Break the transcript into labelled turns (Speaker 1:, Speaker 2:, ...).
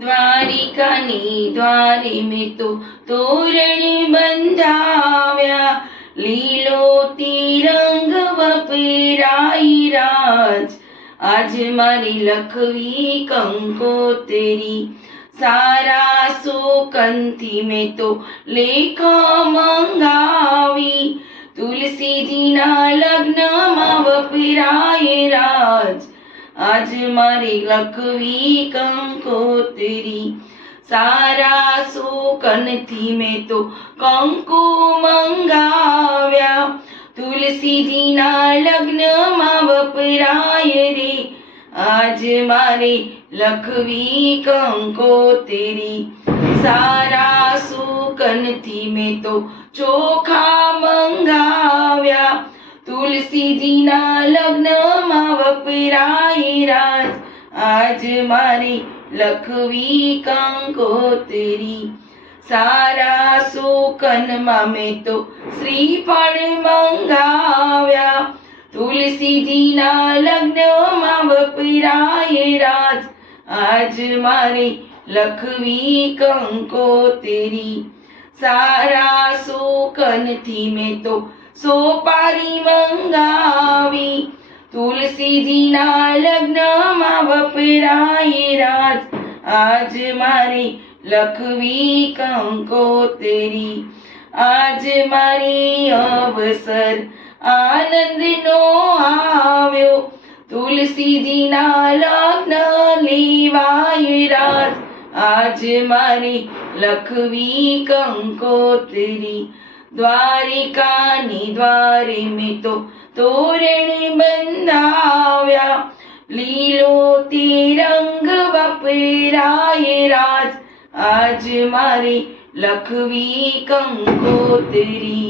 Speaker 1: દ્વારિકાની દ્વારી મેં તો તોરણ બંધાવ્યા. લીલો તિરંગ વપરાઈ રાજ. આજ મારી લખવી કંકોતરી સારા સોકંથી મેં તો લેખ મંગાવી. તુલસીજીના લગ્નમાં વપરાય રાજ. આજ મારી લખવી કંકોતરી સારા સુકનથી મેં તો કંકુ મંગાવ્યા તુલસીજીના લગ્નમાં વપરાય રે આજ મારે લખવી કંકોતરી સારા સુકનથી મેં તો ચોખા મંગાવ્યા તુલસીજીના વપરાય રાજ આજ મારે લખવી કંકોતરી. સારા સુકનમાં મેં તો શ્રીફળ મંગાવ્યા. તુલસીજીના લગ્નમાં વપરાય રાજ, આજ મારે લખવી કંકોતરી. સારા સુકનથી મેં તો સોપારી મંગાવી. તુલસીજીના લગ્નમાં વપરાય રાજ. આજ મારી લખવી કંકોતરી આજ મારી અવસર આનંદનો આવ્યો. તુલસીજીના લગ્ન લેવાય રાજ. આજ મારી લખવી કંકોતરી દ્વારિકાની દ્વારે મેં તો તોરણ બંધાવ્યા. લીલો તિરંગ વપરાય રાજ. આજ મારી લખવી કંકોતરી.